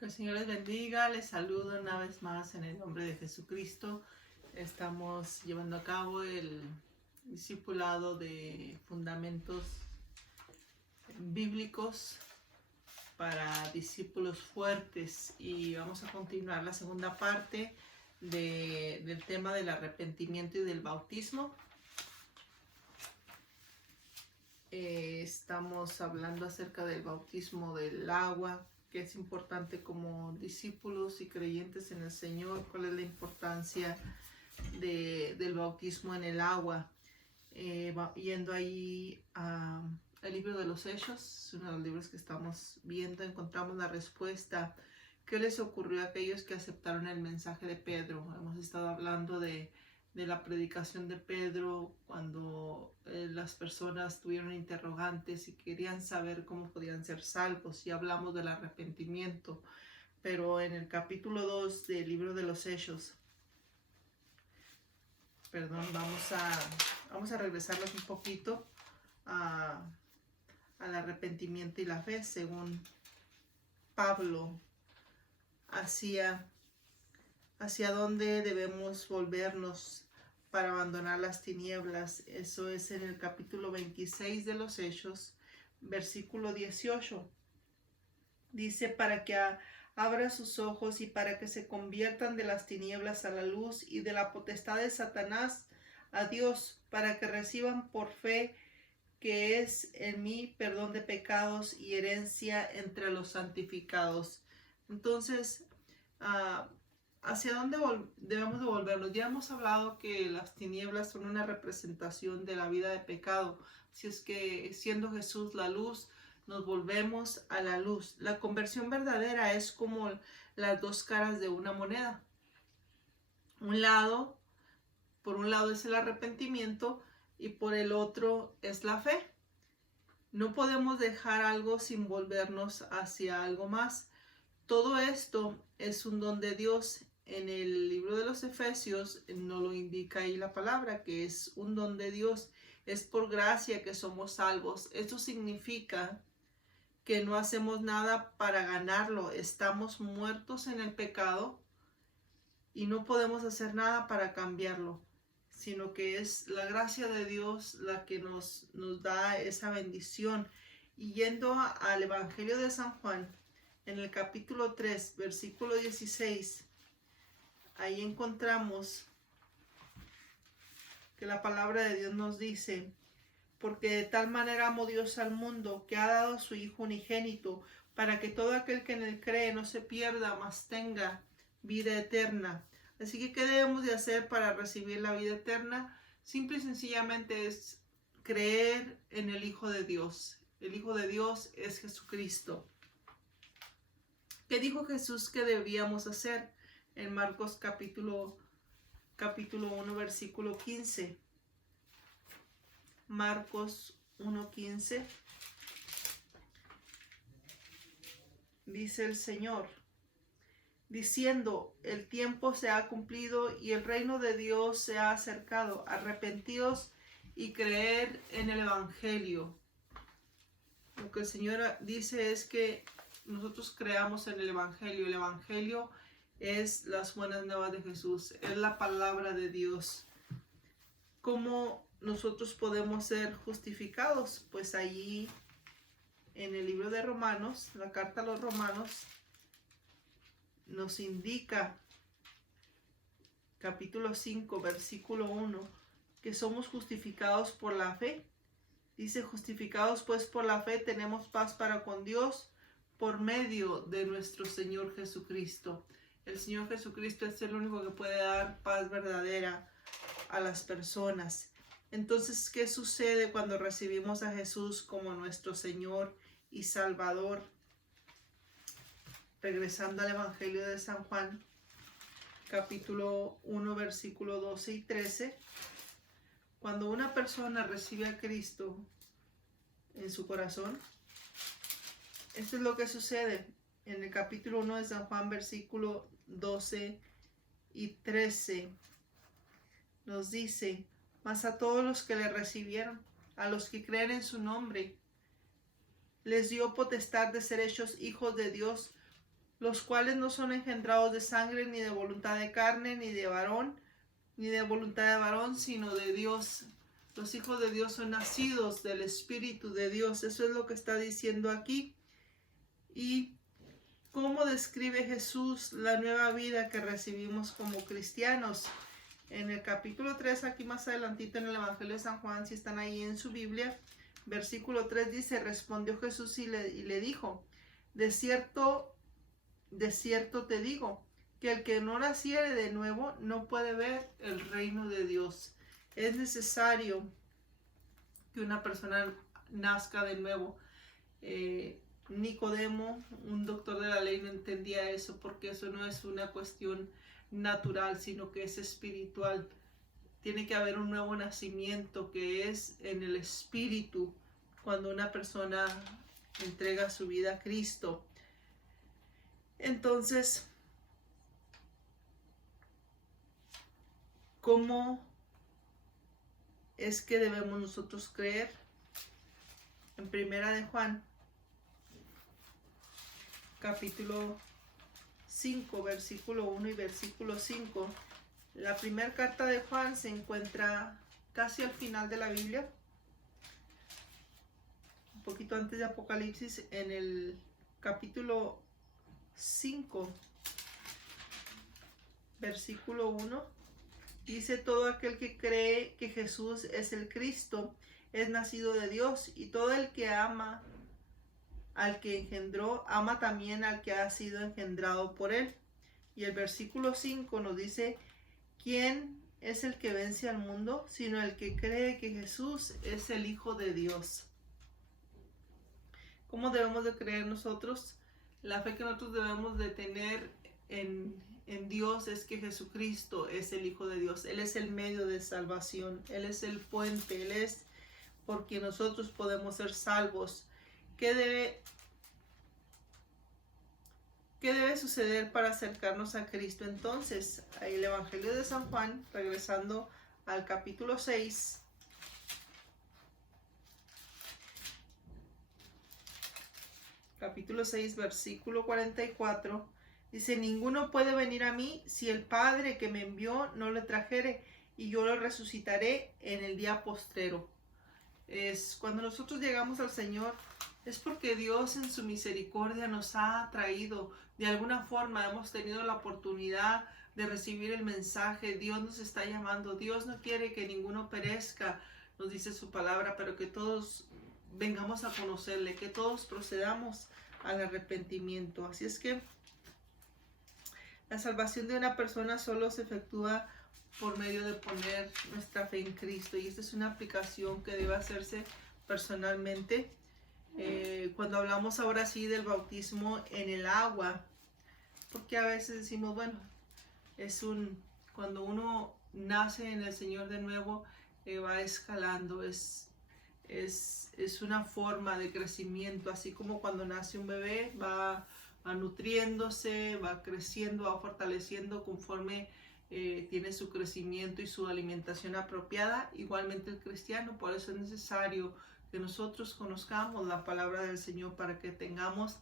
Que el Señor les bendiga, les saludo una vez más en el nombre de Jesucristo. Estamos llevando a cabo el discipulado de fundamentos bíblicos para discípulos fuertes y vamos a continuar la segunda parte del tema del arrepentimiento y del bautismo. Estamos hablando acerca del bautismo del agua, que es importante como discípulos y creyentes en el Señor, cuál es la importancia del bautismo en el agua. Yendo ahí al libro de los Hechos, uno de los libros que estamos viendo, encontramos la respuesta. ¿Qué les ocurrió a aquellos que aceptaron el mensaje de Pedro? Hemos estado hablando de la predicación de Pedro cuando las personas tuvieron interrogantes y querían saber cómo podían ser salvos, y hablamos del arrepentimiento. Pero en el capítulo 2 del libro de los Hechos, vamos a regresarnos un poquito al arrepentimiento y la fe según Pablo, hacia dónde debemos volvernos para abandonar las tinieblas. Eso es en el capítulo 26 de los Hechos, versículo 18. Dice: para que abra sus ojos y para que se conviertan de las tinieblas a la luz y de la potestad de Satanás a Dios, para que reciban por fe que es en mí perdón de pecados y herencia entre los santificados. Entonces, ¿hacia dónde debemos de volvernos? Ya hemos hablado que las tinieblas son una representación de la vida de pecado. Si es que siendo Jesús la luz, nos volvemos a la luz. La conversión verdadera es como las dos caras de una moneda. Por un lado es el arrepentimiento y por el otro es la fe. No podemos dejar algo sin volvernos hacia algo más. Todo esto es un don de Dios. En el libro de los Efesios nos lo indica ahí la palabra, que es un don de Dios. Es por gracia que somos salvos. Esto significa que no hacemos nada para ganarlo. Estamos muertos en el pecado y no podemos hacer nada para cambiarlo, sino que es la gracia de Dios la que nos da esa bendición. Y yendo al Evangelio de San Juan, en el capítulo 3, versículo 16, ahí encontramos que la palabra de Dios nos dice: porque de tal manera amó Dios al mundo, que ha dado a su Hijo unigénito, para que todo aquel que en él cree no se pierda, mas tenga vida eterna. Así que, ¿qué debemos de hacer para recibir la vida eterna? Simple y sencillamente es creer en el Hijo de Dios. El Hijo de Dios es Jesucristo. ¿Qué dijo Jesús que debíamos hacer? En Marcos capítulo 1, versículo 15. Marcos 1:15. Dice el Señor, diciendo: el tiempo se ha cumplido y el reino de Dios se ha acercado. Arrepentíos y creer en el Evangelio. Lo que el Señor dice es que nosotros creamos en el Evangelio. El Evangelio es las buenas nuevas de Jesús, es la palabra de Dios. ¿Cómo nosotros podemos ser justificados? Pues allí en el libro de Romanos, la carta a los Romanos, nos indica, capítulo 5, versículo 1, que somos justificados por la fe. Dice: justificados pues por la fe tenemos paz para con Dios por medio de nuestro Señor Jesucristo. El Señor Jesucristo es el único que puede dar paz verdadera a las personas. Entonces, ¿qué sucede cuando recibimos a Jesús como nuestro Señor y Salvador? Regresando al Evangelio de San Juan, capítulo 1, versículo 12 y 13. Cuando una persona recibe a Cristo en su corazón, esto es lo que sucede. En el capítulo 1 de San Juan, versículo 12 y 13, nos dice: mas a todos los que le recibieron, a los que creen en su nombre, les dio potestad de ser hechos hijos de Dios, los cuales no son engendrados de sangre, ni de voluntad de carne, ni de voluntad de varón, sino de Dios. Los hijos de Dios son nacidos del Espíritu de Dios. Eso es lo que está diciendo aquí. Y cómo describe Jesús la nueva vida que recibimos como cristianos. En el capítulo 3, aquí más adelantito en el Evangelio de San Juan, si están ahí en su Biblia, versículo 3 dice: respondió Jesús y le dijo: de cierto te digo, que el que no naciere de nuevo no puede ver el reino de Dios. Es necesario que una persona nazca de nuevo. Nicodemo, un doctor de la ley, no entendía eso, porque eso no es una cuestión natural, sino que es espiritual. Tiene que haber un nuevo nacimiento que es en el espíritu, cuando una persona entrega su vida a Cristo. Entonces, ¿cómo es que debemos nosotros creer? En Primera de Juan, capítulo 5, versículo 1 y versículo 5. La primera carta de Juan se encuentra casi al final de la Biblia, un poquito antes de Apocalipsis, en el capítulo 5, versículo 1. Dice: todo aquel que cree que Jesús es el Cristo es nacido de Dios, y todo el que ama al que engendró, ama también al que ha sido engendrado por él. Y el versículo 5 nos dice: ¿quién es el que vence al mundo? Sino el que cree que Jesús es el Hijo de Dios. ¿Cómo debemos de creer nosotros? La fe que nosotros debemos de tener en Dios es que Jesucristo es el Hijo de Dios. Él es el medio de salvación. Él es el puente. Él es por quien nosotros podemos ser salvos. ¿Qué debe suceder para acercarnos a Cristo? Entonces, el Evangelio de San Juan, regresando al capítulo 6, versículo 44, dice: ninguno puede venir a mí si el Padre que me envió no le trajere, y yo lo resucitaré en el día postrero. Es cuando nosotros llegamos al Señor, es porque Dios en su misericordia nos ha traído. De alguna forma hemos tenido la oportunidad de recibir el mensaje. Dios nos está llamando. Dios no quiere que ninguno perezca, nos dice su palabra, pero que todos vengamos a conocerle, que todos procedamos al arrepentimiento. Así es que la salvación de una persona solo se efectúa por medio de poner nuestra fe en Cristo, y esta es una aplicación que debe hacerse personalmente. Cuando hablamos ahora sí del bautismo en el agua, porque a veces decimos, bueno, cuando uno nace en el Señor de nuevo, va escalando, es una forma de crecimiento, así como cuando nace un bebé, va nutriéndose, va creciendo, va fortaleciendo conforme tiene su crecimiento y su alimentación apropiada. Igualmente el cristiano, por eso es necesario que nosotros conozcamos la palabra del Señor para que tengamos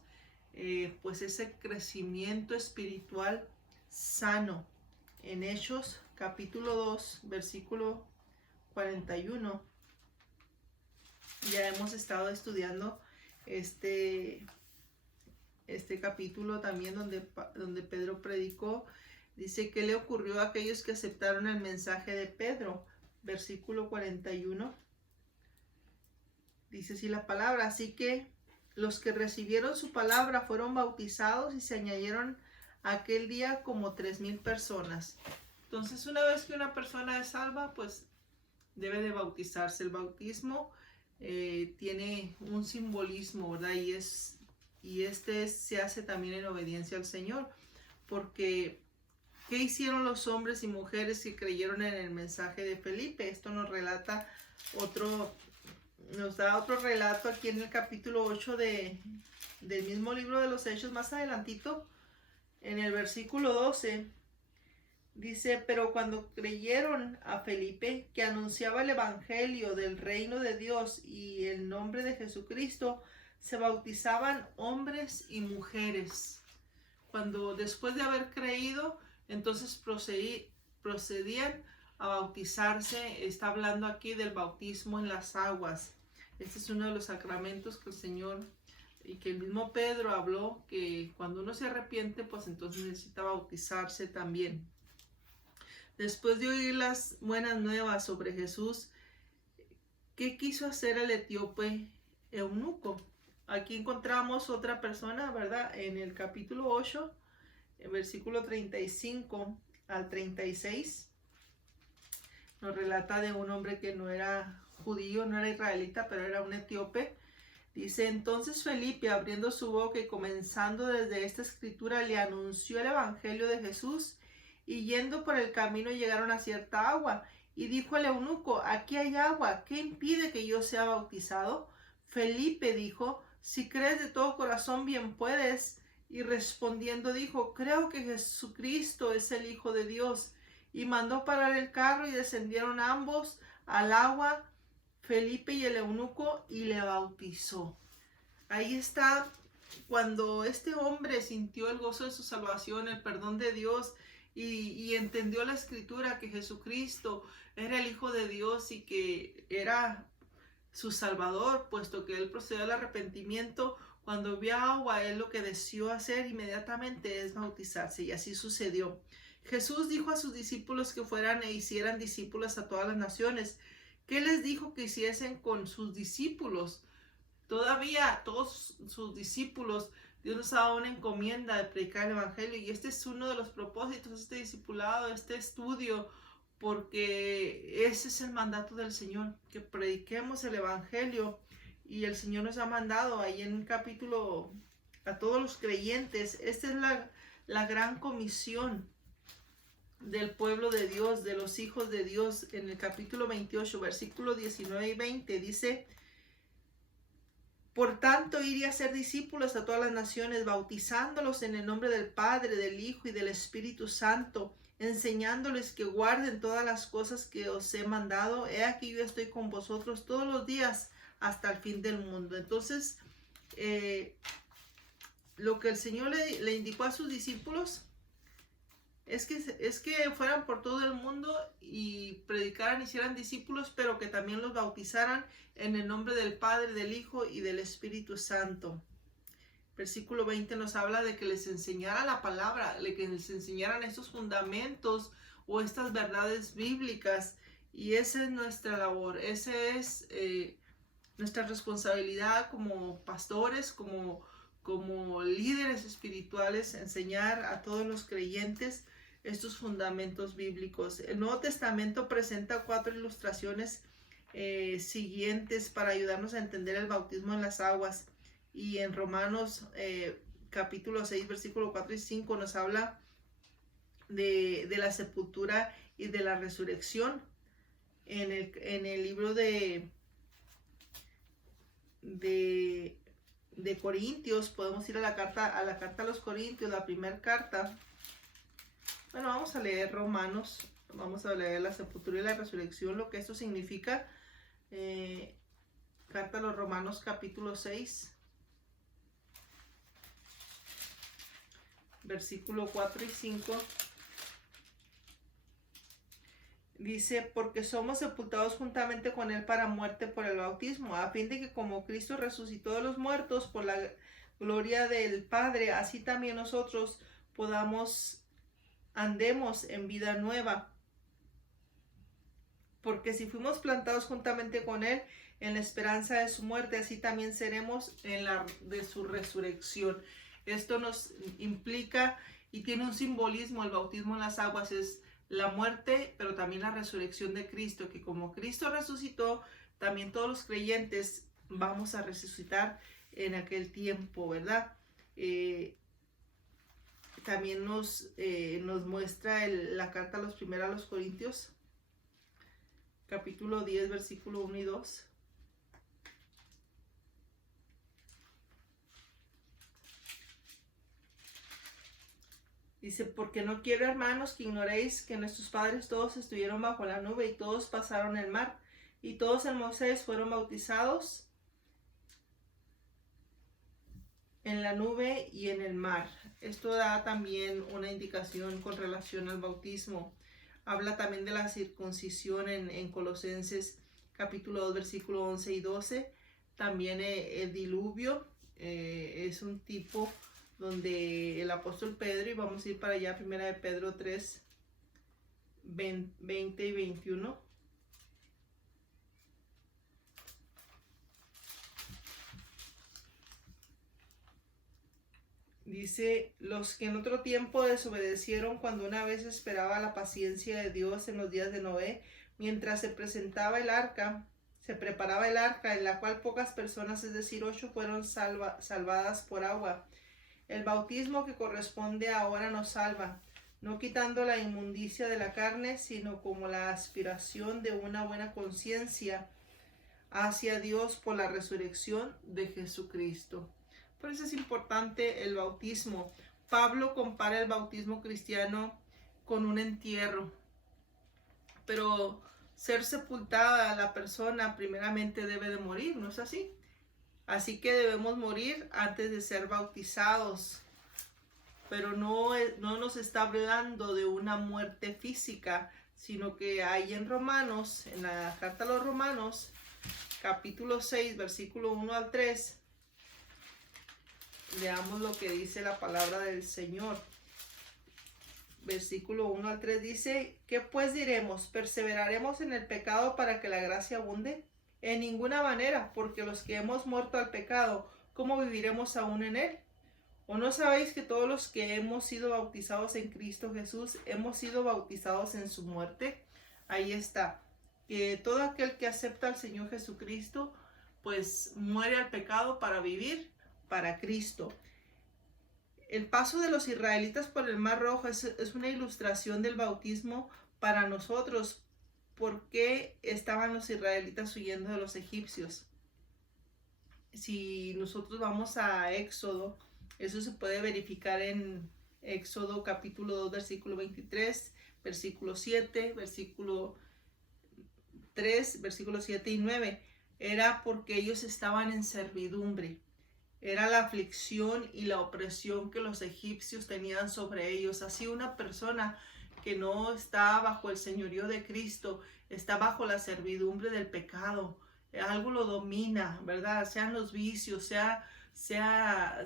pues ese crecimiento espiritual sano. En Hechos capítulo 2 versículo 41 ya hemos estado estudiando este capítulo también donde Pedro predicó. Dice: ¿qué le ocurrió a aquellos que aceptaron el mensaje de Pedro? Versículo 41. Dice así la palabra: así que los que recibieron su palabra fueron bautizados, y se añadieron aquel día como 3,000 personas. Entonces, una vez que una persona es salva, pues debe de bautizarse. El bautismo tiene un simbolismo, ¿verdad? Y se hace también en obediencia al Señor, porque ¿qué hicieron los hombres y mujeres que creyeron en el mensaje de Felipe? Esto nos da otro relato aquí en el capítulo 8 del mismo libro de los Hechos, más adelantito, en el versículo 12. Dice: pero cuando creyeron a Felipe, que anunciaba el evangelio del reino de Dios y el nombre de Jesucristo, se bautizaban hombres y mujeres. cuando después de haber creído, entonces procedían a bautizarse. Está hablando aquí del bautismo en las aguas. Este es uno de los sacramentos que el Señor y que el mismo Pedro habló, que cuando uno se arrepiente, pues entonces necesita bautizarse también. Después de oír las buenas nuevas sobre Jesús, ¿qué quiso hacer el etíope eunuco? Aquí encontramos otra persona, ¿verdad? En el capítulo 8, en versículo 35 al 36, nos relata de un hombre que no era judío, no era israelita, pero era un etíope. Dice, entonces Felipe, abriendo su boca y comenzando desde esta escritura, le anunció el evangelio de Jesús, y yendo por el camino llegaron a cierta agua, y dijo el eunuco, aquí hay agua, ¿qué impide que yo sea bautizado? Felipe dijo, si crees de todo corazón, bien puedes. Y respondiendo dijo, creo que Jesucristo es el Hijo de Dios. Y mandó parar el carro y descendieron ambos al agua, Felipe y el eunuco, y le bautizó. Ahí está cuando este hombre sintió el gozo de su salvación, el perdón de Dios, y entendió la escritura que Jesucristo era el Hijo de Dios y que era su Salvador, puesto que él procedió al arrepentimiento. Cuando vio agua, él lo que deseó hacer inmediatamente es bautizarse, y así sucedió. Jesús dijo a sus discípulos que fueran e hicieran discípulos a todas las naciones. ¿Qué les dijo que hiciesen con sus discípulos? Todavía todos sus discípulos, Dios nos ha dado una encomienda de predicar el evangelio, y este es uno de los propósitos de este discipulado, este estudio, porque ese es el mandato del Señor, que prediquemos el evangelio. Y el Señor nos ha mandado ahí en un capítulo a todos los creyentes. Esta es la gran comisión del pueblo de Dios, de los hijos de Dios. En el capítulo 28, versículos 19 y 20 dice, por tanto, ir y hacer discípulos a todas las naciones, bautizándolos en el nombre del Padre, del Hijo y del Espíritu Santo, enseñándoles que guarden todas las cosas que os he mandado. He aquí yo estoy con vosotros todos los días hasta el fin del mundo. Entonces, lo que el Señor le indicó a sus discípulos es que fueran por todo el mundo y predicaran, hicieran discípulos, pero que también los bautizaran en el nombre del Padre, del Hijo y del Espíritu Santo. Versículo 20 nos habla de que les enseñara la palabra, de que les enseñaran estos fundamentos o estas verdades bíblicas. Y esa es nuestra labor, esa es nuestra responsabilidad como pastores, como líderes espirituales, enseñar a todos los creyentes estos fundamentos bíblicos. El Nuevo Testamento presenta 4 ilustraciones siguientes para ayudarnos a entender el bautismo en las aguas. Y en Romanos capítulo 6, versículo 4 y 5 nos habla de la sepultura y de la resurrección. En el libro de Corintios, podemos ir a la carta a los Corintios, la primera carta. Bueno, vamos a leer Romanos, vamos a leer la sepultura y la resurrección, lo que esto significa. Carta a los Romanos capítulo 6, versículo 4 y 5. Dice, porque somos sepultados juntamente con él para muerte por el bautismo, a fin de que como Cristo resucitó de los muertos por la gloria del Padre, así también nosotros andemos en vida nueva. Porque si fuimos plantados juntamente con él en la esperanza de su muerte, así también seremos en la de su resurrección. Esto nos implica y tiene un simbolismo. El bautismo en las aguas es la muerte, pero también la resurrección de Cristo, que como Cristo resucitó, también todos los creyentes vamos a resucitar en aquel tiempo, ¿verdad? También nos muestra la carta a los Corintios, capítulo 10, versículo 1 y 2. Dice, porque no quiero, hermanos, que ignoréis que nuestros padres todos estuvieron bajo la nube y todos pasaron el mar, y todos en Moisés fueron bautizados en la nube y en el mar. Esto da también una indicación con relación al bautismo. Habla también de la circuncisión en Colosenses capítulo 2, versículo 11 y 12. También el diluvio es un tipo donde el apóstol Pedro, y vamos a ir para allá, primera de Pedro 3, 20 y 21. Dice, los que en otro tiempo desobedecieron cuando una vez esperaba la paciencia de Dios en los días de Noé, mientras se preparaba el arca, en la cual pocas personas, es decir, 8, fueron salvadas por agua. El bautismo que corresponde ahora nos salva, no quitando la inmundicia de la carne, sino como la aspiración de una buena conciencia hacia Dios por la resurrección de Jesucristo. Por eso es importante el bautismo. Pablo compara el bautismo cristiano con un entierro, pero ser sepultada la persona primeramente debe de morir, ¿no es así? Así que debemos morir antes de ser bautizados, pero no nos está hablando de una muerte física, sino que hay en Romanos, en la carta a los Romanos, capítulo 6, versículo 1 al 3, leamos lo que dice la palabra del Señor. Versículo 1 al 3 dice, ¿qué pues diremos? ¿Perseveraremos en el pecado para que la gracia abunde? En ninguna manera, porque los que hemos muerto al pecado, ¿cómo viviremos aún en él? ¿O no sabéis que todos los que hemos sido bautizados en Cristo Jesús, hemos sido bautizados en su muerte? Ahí está, que todo aquel que acepta al Señor Jesucristo, pues muere al pecado para vivir para Cristo. El paso de los israelitas por el Mar Rojo es una ilustración del bautismo para nosotros. ¿Por qué estaban los israelitas huyendo de los egipcios? Si nosotros vamos a Éxodo, eso se puede verificar en Éxodo capítulo 2, versículo 23, versículo 7, versículo 3, versículo 7 y 9. Era porque ellos estaban en servidumbre. Era la aflicción y la opresión que los egipcios tenían sobre ellos. Así una persona que no está bajo el señorío de Cristo, está bajo la servidumbre del pecado. Algo lo domina, ¿verdad? Sean los vicios, sea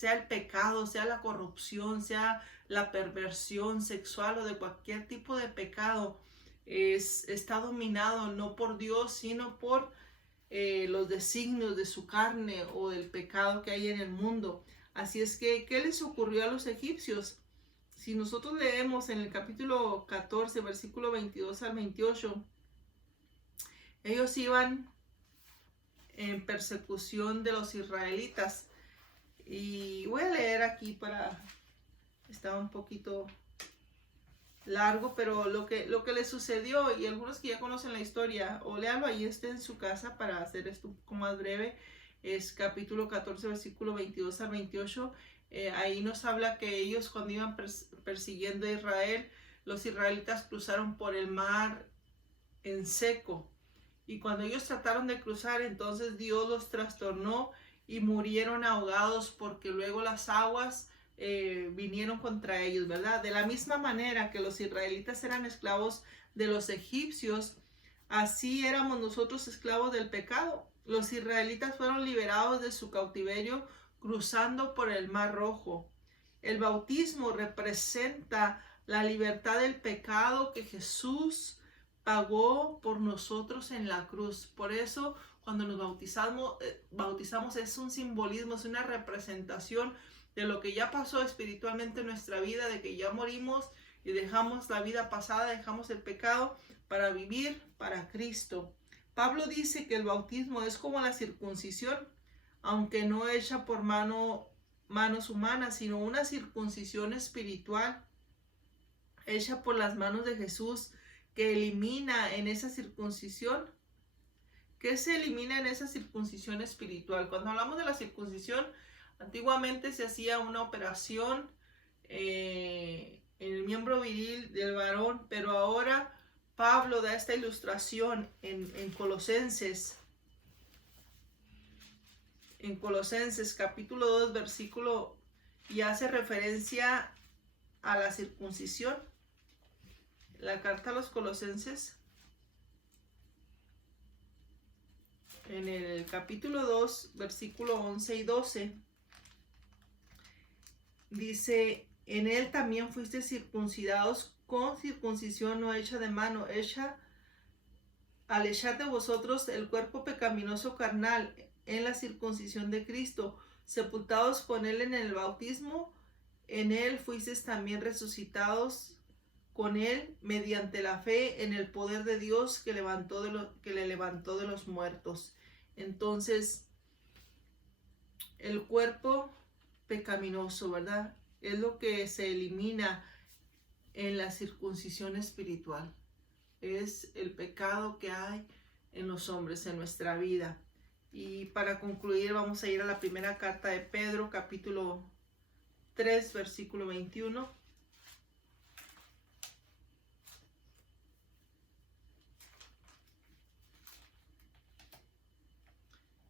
el pecado, sea la corrupción, sea la perversión sexual o de cualquier tipo de pecado. Está dominado no por Dios, sino por los designios de su carne o del pecado que hay en el mundo. Así es que, ¿qué les ocurrió a los egipcios? Si nosotros leemos en el capítulo 14, versículo 22 al 28, ellos iban en persecución de los israelitas. Y voy a leer aquí está un poquito largo, pero lo que le sucedió, y algunos que ya conocen la historia, o léalo ahí en su casa para hacer esto un poco más breve, es capítulo 14, versículo 22 al 28. Ahí nos habla que ellos cuando iban persiguiendo a Israel, los israelitas cruzaron por el mar en seco, y cuando ellos trataron de cruzar, entonces Dios los trastornó y murieron ahogados porque luego las aguas vinieron contra ellos, ¿verdad? De la misma manera que los israelitas eran esclavos de los egipcios, así éramos nosotros esclavos del pecado. Los israelitas fueron liberados de su cautiverio cruzando por el Mar Rojo. El bautismo representa la libertad del pecado que Jesús pagó por nosotros en la cruz. Por eso, cuando nos bautizamos es un simbolismo, es una representación de lo que ya pasó espiritualmente en nuestra vida, de que ya morimos y dejamos la vida pasada, dejamos el pecado para vivir para Cristo. Pablo dice que el bautismo es como la circuncisión, aunque no hecha por manos humanas, sino una circuncisión espiritual hecha por las manos de Jesús, que elimina en esa circuncisión. ¿Qué se elimina en esa circuncisión espiritual? Cuando hablamos de la circuncisión, antiguamente se hacía una operación en el miembro viril del varón, pero ahora Pablo da esta ilustración en Colosenses. En Colosenses capítulo 2, versículo y hace referencia a la circuncisión. La carta a los Colosenses, en el capítulo 2, versículo 11 y 12, dice: en él también fuiste circuncidados con circuncisión no hecha de mano, hecha al echar de vosotros el cuerpo pecaminoso carnal en la circuncisión de Cristo, sepultados con él en el bautismo, en él fuisteis también resucitados con él mediante la fe en el poder de Dios que le levantó de los muertos. Entonces, el cuerpo pecaminoso, ¿verdad? Es lo que se elimina en la circuncisión espiritual. Es el pecado que hay en los hombres, en nuestra vida. Y para concluir, vamos a ir a la primera carta de Pedro, capítulo 3, versículo 21.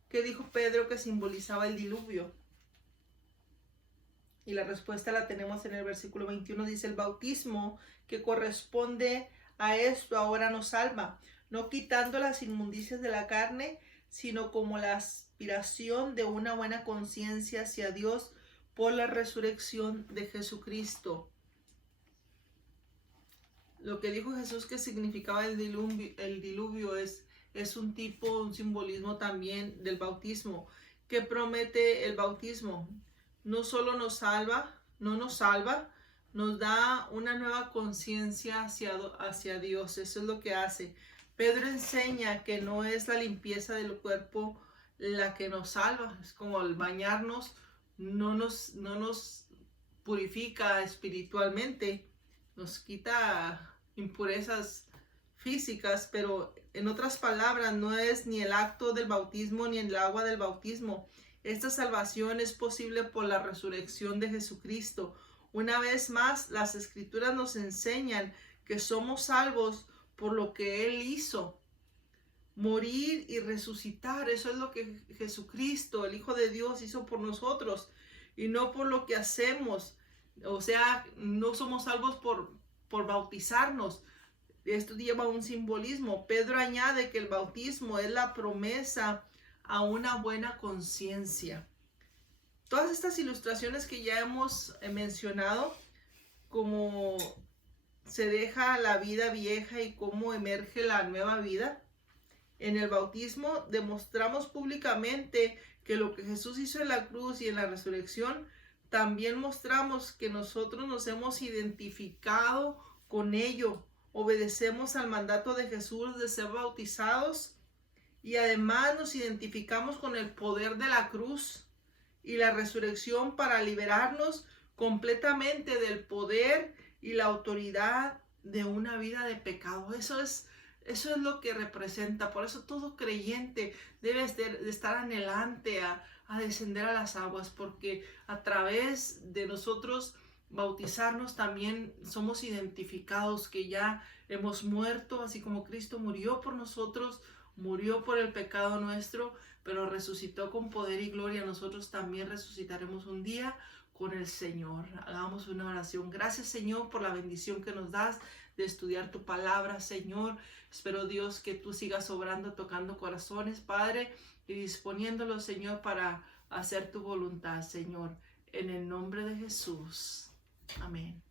¿Qué dijo Pedro que simbolizaba el diluvio? Y la respuesta la tenemos en el versículo 21. Dice: el bautismo que corresponde a esto ahora nos salva, no quitando las inmundicias de la carne, sino como la aspiración de una buena conciencia hacia Dios por la resurrección de Jesucristo. Lo que dijo Jesús que significaba el diluvio es un tipo, un simbolismo también del bautismo. ¿Qué promete el bautismo? No solo nos salva, nos da una nueva conciencia hacia Dios. Eso es lo que hace. Pedro enseña que no es la limpieza del cuerpo la que nos salva. Es como el bañarnos no nos purifica espiritualmente, nos quita impurezas físicas, pero en otras palabras, no es ni el acto del bautismo ni el agua del bautismo. Esta salvación es posible por la resurrección de Jesucristo. Una vez más, las Escrituras nos enseñan que somos salvos por lo que Él hizo. Morir y resucitar, eso es lo que Jesucristo, el Hijo de Dios, hizo por nosotros, y no por lo que hacemos. O sea, no somos salvos por bautizarnos. Esto lleva un simbolismo. Pedro añade que el bautismo es la promesa a una buena conciencia. Todas estas ilustraciones que ya hemos mencionado, cómo se deja la vida vieja y cómo emerge la nueva vida. En el bautismo demostramos públicamente que lo que Jesús hizo en la cruz y en la resurrección, también mostramos que nosotros nos hemos identificado con ello. Obedecemos al mandato de Jesús de ser bautizados y además nos identificamos con el poder de la cruz y la resurrección para liberarnos completamente del poder y la autoridad de una vida de pecado. Eso es lo que representa. Por eso todo creyente debe de estar anhelante a descender a las aguas, porque a través de nosotros bautizarnos también somos identificados que ya hemos muerto, así como Cristo murió por nosotros, murió por el pecado nuestro, pero resucitó con poder y gloria. Nosotros también resucitaremos un día con el Señor. Hagamos una oración. Gracias, Señor, por la bendición que nos das de estudiar tu palabra, Señor. Espero, Dios, que tú sigas obrando, tocando corazones, Padre, y disponiéndolos, Señor, para hacer tu voluntad, Señor. En el nombre de Jesús. Amén.